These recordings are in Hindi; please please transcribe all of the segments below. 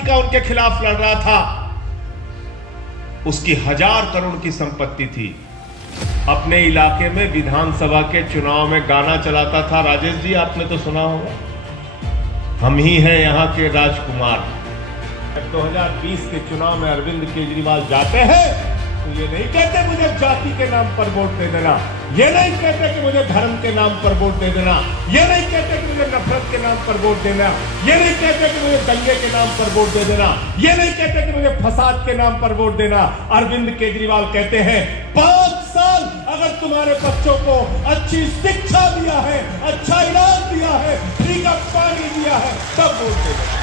का उनके खिलाफ लड़ रहा था, उसकी 1000 करोड़ की संपत्ति थी। अपने इलाके में विधानसभा के चुनाव में गाना चलाता था, राजेश जी आपने तो सुना होगा, हम ही हैं यहाँ के राजकुमार। 2020 के चुनाव में अरविंद केजरीवाल जाते हैं तो ये नहीं कहते मुझे जाति के नाम पर वोट दे देना, ये नहीं कहते कि मुझे धर्म के नाम पर वोट दे देना, ये नहीं कहते कि मुझे नफरत के नाम पर वोट देना, ये नहीं कहते कि मुझे दंगे के नाम पर वोट दे देना, ये नहीं कहते कि मुझे फसाद के नाम पर वोट देना। अरविंद केजरीवाल कहते हैं 5 साल अगर तुम्हारे बच्चों को अच्छी शिक्षा दिया है, अच्छा इलाज दिया है, फ्री का पानी दिया है, तब वोट दे देना।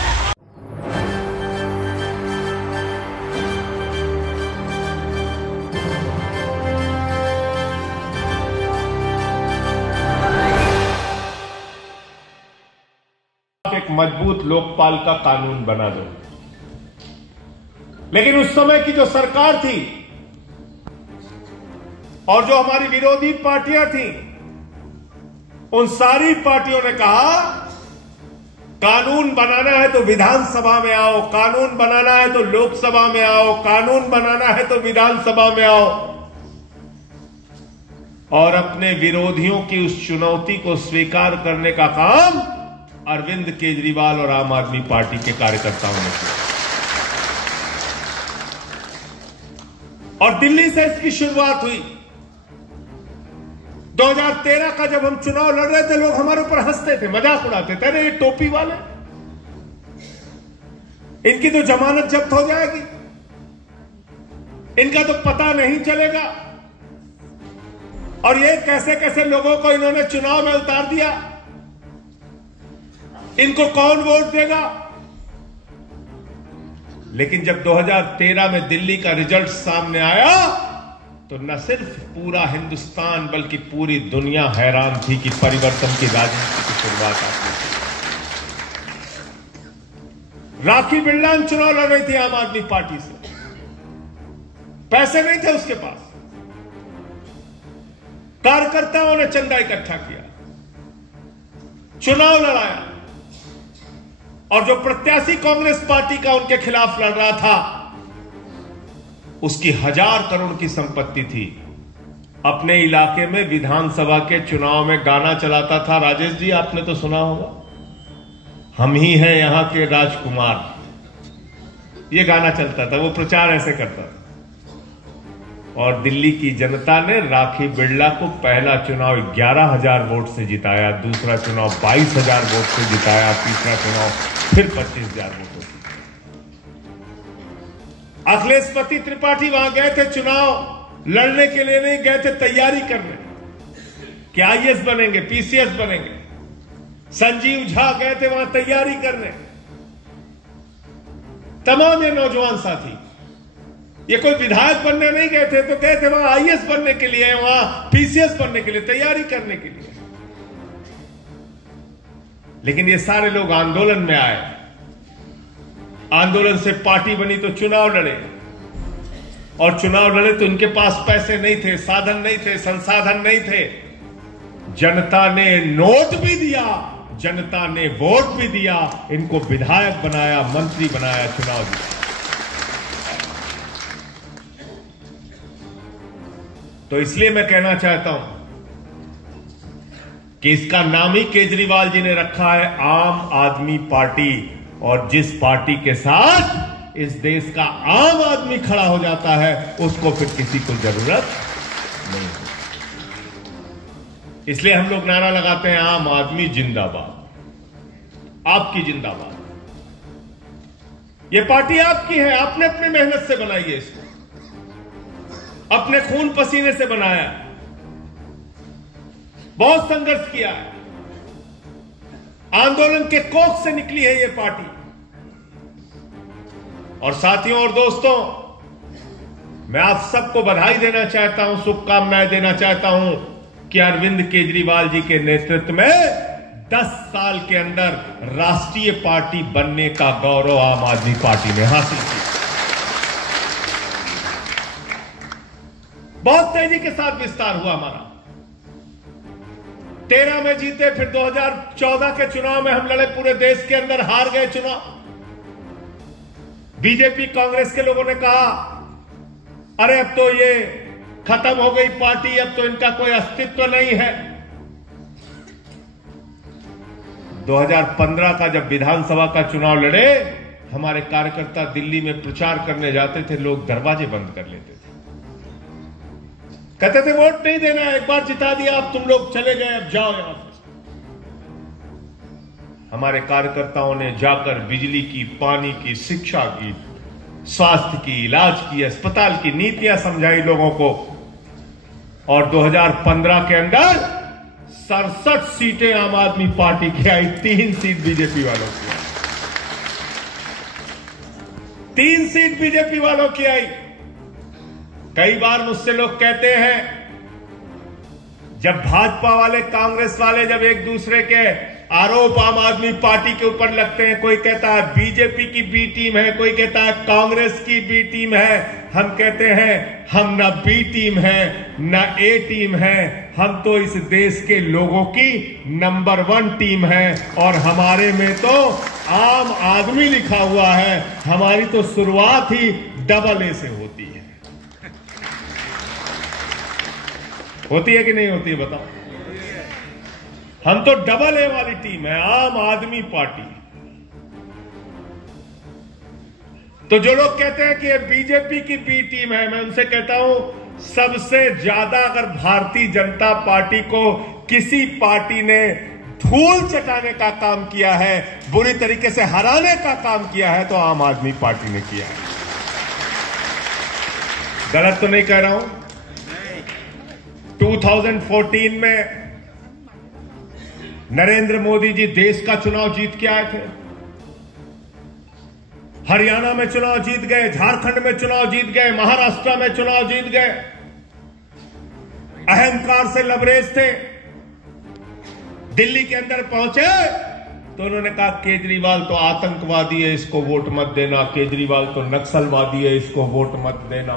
एक मजबूत लोकपाल का कानून बना दो, लेकिन उस समय की जो सरकार थी और जो हमारी विरोधी पार्टियां थी, उन सारी पार्टियों ने कहा कानून बनाना है तो विधानसभा में आओ, कानून बनाना है तो लोकसभा में आओ, कानून बनाना है तो विधानसभा में आओ। और अपने विरोधियों की उस चुनौती को स्वीकार करने का काम अरविंद केजरीवाल और आम आदमी पार्टी के कार्यकर्ताओं ने किया। और दिल्ली से इसकी शुरुआत हुई। 2013 का जब हम चुनाव लड़ रहे थे, लोग हमारे ऊपर हंसते थे, मजाक उड़ाते थे, अरे ये टोपी वाले, इनकी तो जमानत जब्त हो जाएगी, इनका तो पता नहीं चलेगा, और ये कैसे कैसे लोगों को इन्होंने चुनाव में उतार दिया, इनको कौन वोट देगा। लेकिन जब 2013 में दिल्ली का रिजल्ट सामने आया तो न सिर्फ पूरा हिंदुस्तान बल्कि पूरी दुनिया हैरान थी कि परिवर्तन की राजनीति की शुरुआत आती है। राखी बिरलान चुनाव लड़ रही थी आम आदमी पार्टी से, पैसे नहीं थे उसके पास, कार्यकर्ताओं ने चंदा इकट्ठा किया, चुनाव लड़ाया, और जो प्रत्याशी कांग्रेस पार्टी का उनके खिलाफ लड़ रहा था, उसकी 1000 करोड़ की संपत्ति थी। अपने इलाके में विधानसभा के चुनाव में गाना चलाता था, राजेश जी आपने तो सुना होगा, हम ही हैं यहाँ के राजकुमार, ये गाना चलता था, वो प्रचार ऐसे करता था। और दिल्ली की जनता ने राखी बिरला को पहला चुनाव 11,000 वोट से जिताया, दूसरा चुनाव 22,000 वोट से जिताया, तीसरा चुनाव फिर 25,000 वोटों से। अखिलेश त्रिपाठी वहां गए थे चुनाव लड़ने के लिए, नहीं गए थे तैयारी करने कि आईएएस बनेंगे, पीसीएस बनेंगे। संजीव झा गए थे वहां तैयारी करने। तमाम ये नौजवान साथी, ये कोई विधायक बनने नहीं गए थे, तो गए थे वहां आईएएस बनने के लिए, वहां पीसीएस बनने के लिए, तैयारी करने के लिए। लेकिन ये सारे लोग आंदोलन में आए, आंदोलन से पार्टी बनी तो चुनाव लड़े, और चुनाव लड़े तो इनके पास पैसे नहीं थे, साधन नहीं थे, संसाधन नहीं थे। जनता ने नोट भी दिया, जनता ने वोट भी दिया, इनको विधायक बनाया, मंत्री बनाया, चुनाव दिया। तो इसलिए मैं कहना चाहता हूं कि इसका नाम ही केजरीवाल जी ने रखा है, आम आदमी पार्टी। और जिस पार्टी के साथ इस देश का आम आदमी खड़ा हो जाता है, उसको फिर किसी को जरूरत नहीं है। इसलिए हम लोग नारा लगाते हैं, आम आदमी जिंदाबाद, आपकी जिंदाबाद। ये पार्टी आपकी है, आपने अपनी मेहनत से बनाई है, इसको अपने खून पसीने से बनाया, बहुत संघर्ष किया है, आंदोलन के कोख से निकली है ये पार्टी। और साथियों और दोस्तों, मैं आप सबको बधाई देना चाहता हूं, शुभकामनाएं देना चाहता हूं कि अरविंद केजरीवाल जी के नेतृत्व में 10 साल के अंदर राष्ट्रीय पार्टी बनने का गौरव आम आदमी पार्टी ने हासिल किया। बहुत तेजी के साथ विस्तार हुआ हमारा। 13 में जीते, फिर 2014 के चुनाव में हम लड़े, पूरे देश के अंदर हार गए चुनाव। बीजेपी कांग्रेस के लोगों ने कहा अरे अब तो ये खत्म हो गई पार्टी, अब तो इनका कोई अस्तित्व नहीं है। 2015 का जब विधानसभा का चुनाव लड़े, हमारे कार्यकर्ता दिल्ली में प्रचार करने जाते थे, लोग दरवाजे बंद कर लेते थे, कहते थे वोट नहीं देना, एक बार जिता दिया, अब तुम लोग चले गए, अब जाओ यहां से। हमारे कार्यकर्ताओं ने जाकर बिजली की, पानी की, शिक्षा की, स्वास्थ्य की, इलाज की, अस्पताल की नीतियां समझाई लोगों को, और 2015 के अंदर 67 सीटें आम आदमी पार्टी की आई, 3 सीट बीजेपी वालों की आई, 3 सीट बीजेपी वालों की आई। कई बार मुझसे लोग कहते हैं, जब भाजपा वाले, कांग्रेस वाले जब एक दूसरे के आरोप आम आदमी पार्टी के ऊपर लगते हैं, कोई कहता है बीजेपी की बी टीम है, कोई कहता है कांग्रेस की बी टीम है, हम कहते हैं हम ना बी टीम है ना ए टीम है, हम तो इस देश के लोगों की नंबर 1 टीम है, और हमारे में तो आम आदमी लिखा हुआ है। हमारी तो शुरुआत ही डबल ए से होती है। होती है कि नहीं होती है बताओ? हम तो डबल ए वाली टीम है, आम आदमी पार्टी। तो जो लोग कहते हैं कि ये बीजेपी की बी टीम है, मैं उनसे कहता हूं, सबसे ज्यादा अगर भारतीय जनता पार्टी को किसी पार्टी ने धूल चटाने का काम किया है, बुरी तरीके से हराने का काम किया है, तो आम आदमी पार्टी ने किया है। गलत तो नहीं कह रहा हूं? 2014 में नरेंद्र मोदी जी देश का चुनाव जीत के आए थे, हरियाणा में चुनाव जीत गए, झारखंड में चुनाव जीत गए, महाराष्ट्र में चुनाव जीत गए, अहंकार से लबरेज थे। दिल्ली के अंदर पहुंचे तो उन्होंने कहा केजरीवाल तो आतंकवादी है, इसको वोट मत देना, केजरीवाल तो नक्सलवादी है, इसको वोट मत देना।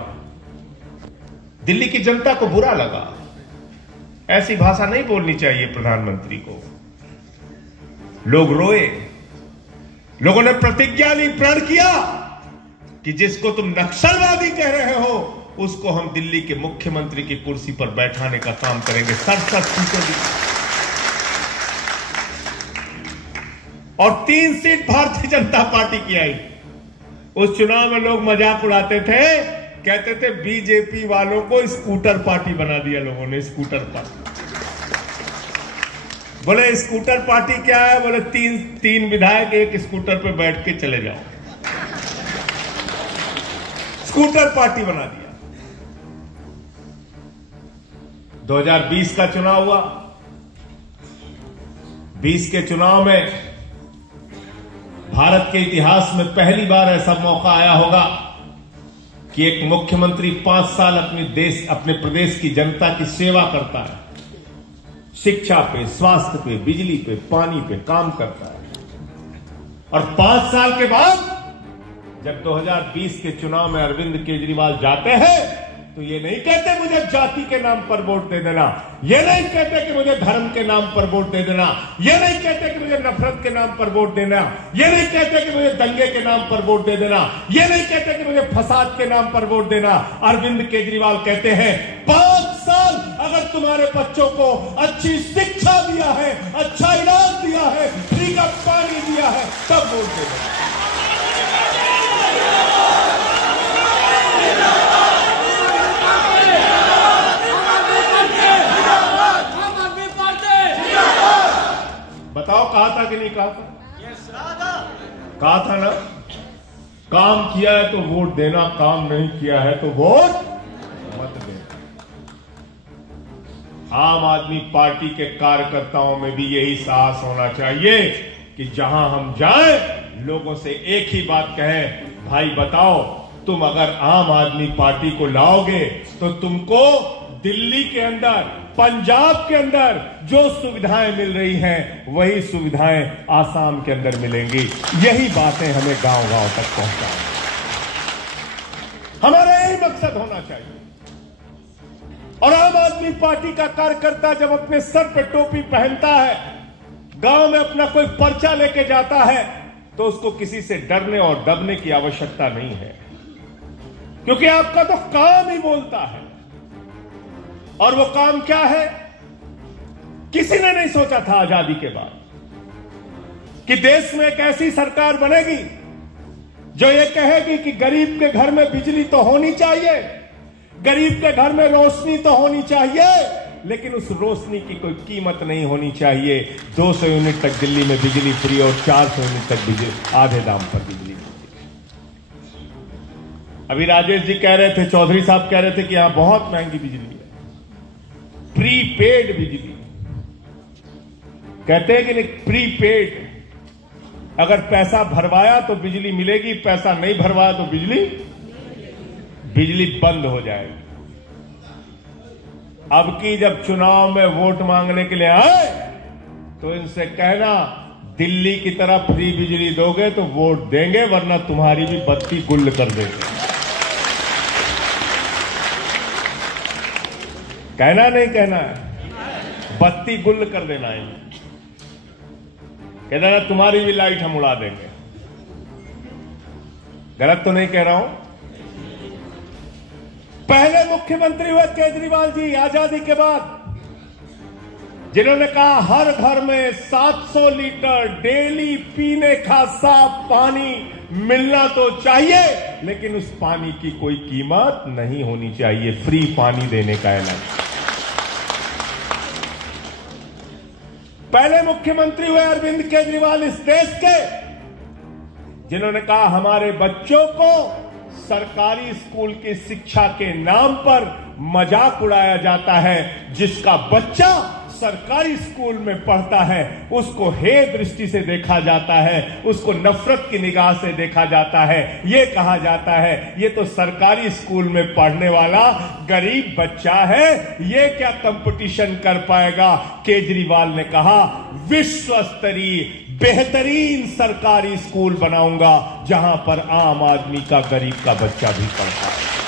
दिल्ली की जनता को बुरा लगा। ऐसी भाषा नहीं बोलनी चाहिए प्रधानमंत्री को। लोग रोए, लोगों ने प्रतिज्ञा ली, प्रण किया कि जिसको तुम नक्सलवादी कह रहे हो, उसको हम दिल्ली के मुख्यमंत्री की कुर्सी पर बैठाने का काम करेंगे। 67 सीटों की, और 3 सीट भारतीय जनता पार्टी की आई। उस चुनाव में लोग मजाक उड़ाते थे, कहते थे बीजेपी वालों को स्कूटर पार्टी बना दिया लोगों ने, स्कूटर पार्टी। बोले स्कूटर पार्टी क्या है? बोले तीन विधायक एक स्कूटर पे बैठ के चले जाओ, स्कूटर पार्टी बना दिया। 2020 का चुनाव हुआ। 20 के चुनाव में भारत के इतिहास में पहली बार ऐसा मौका आया होगा कि एक मुख्यमंत्री 5 साल अपने प्रदेश की जनता की सेवा करता है, शिक्षा पे, स्वास्थ्य पे, बिजली पे, पानी पे काम करता है। और 5 साल के बाद जब 2020 के चुनाव में अरविंद केजरीवाल जाते हैं, तो ये नहीं कहते मुझे जाति के नाम पर वोट दे देना, ये नहीं कहते कि मुझे धर्म के नाम पर वोट दे देना, ये नहीं कहते कि मुझे नफरत के नाम पर वोट देना, ये नहीं कहते कि मुझे दंगे के नाम पर वोट दे देना, ये नहीं कहते कि मुझे फसाद के नाम पर वोट देना। अरविंद केजरीवाल कहते हैं 5 साल अगर तुम्हारे बच्चों को अच्छी शिक्षा दिया है, अच्छा इलाज दिया है, फ्री का पानी दिया है, तब वोट दे देना। बताओ कहा था कि नहीं कहा था? कहा था ना, काम किया है तो वोट देना, काम नहीं किया है तो वोट मत देना। आम आदमी पार्टी के कार्यकर्ताओं में भी यही साहस होना चाहिए कि जहां हम जाएं, लोगों से एक ही बात कहें, भाई बताओ, तुम अगर आम आदमी पार्टी को लाओगे तो तुमको दिल्ली के अंदर, पंजाब के अंदर जो सुविधाएं मिल रही हैं, वही सुविधाएं आसाम के अंदर मिलेंगी। यही बातें हमें गांव-गांव तक पहुंचाएं। हमारा यही मकसद होना चाहिए। और आम आदमी पार्टी का कार्यकर्ता जब अपने सर पे टोपी पहनता है, गांव में अपना कोई पर्चा लेके जाता है, तो उसको किसी से डरने और दबने की आवश्यकता नहीं है, क्योंकि आपका तो काम ही बोलता है। और वो काम क्या है? किसी ने नहीं सोचा था आजादी के बाद कि देश में एक ऐसी सरकार बनेगी जो ये कहेगी कि गरीब के घर में बिजली तो होनी चाहिए, गरीब के घर में रोशनी तो होनी चाहिए, लेकिन उस रोशनी की कोई कीमत नहीं होनी चाहिए। 200 यूनिट तक दिल्ली में बिजली फ्री और 400 यूनिट तक बिजली आधे दाम पर बिजली फ्री। अभी राजेश जी कह रहे थे, चौधरी साहब कह रहे थे कि यहां बहुत महंगी बिजली है, प्रीपेड बिजली कहते हैं कि नहीं, प्रीपेड। अगर पैसा भरवाया तो बिजली मिलेगी, पैसा नहीं भरवाया तो बिजली बंद हो जाएगी। अब की जब चुनाव में वोट मांगने के लिए आए तो इनसे कहना दिल्ली की तरह फ्री बिजली दोगे तो वोट देंगे, वरना तुम्हारी भी बत्ती गुल कर देंगे। कहना नहीं कहना है, बत्ती गुल कर देना है। कहना तुम्हारी भी लाइट हम उड़ा देंगे। गलत तो नहीं कह रहा हूं? पहले मुख्यमंत्री हुए केजरीवाल जी आजादी के बाद, जिन्होंने कहा हर घर में 700 लीटर डेली पीने का साफ पानी मिलना तो चाहिए, लेकिन उस पानी की कोई कीमत नहीं होनी चाहिए। फ्री पानी देने का ऐलान। पहले मुख्यमंत्री हुए अरविंद केजरीवाल इस देश के, जिन्होंने कहा हमारे बच्चों को सरकारी स्कूल की शिक्षा के नाम पर मजाक उड़ाया जाता है। जिसका बच्चा सरकारी स्कूल में पढ़ता है उसको हे दृष्टि से देखा जाता है, उसको नफरत की निगाह से देखा जाता है। ये कहा जाता है ये तो सरकारी स्कूल में पढ़ने वाला गरीब बच्चा है, ये क्या कंपटीशन कर पाएगा। केजरीवाल ने कहा विश्व स्तरीय बेहतरीन सरकारी स्कूल बनाऊंगा जहां पर आम आदमी का, गरीब का बच्चा भी पढ़ता है।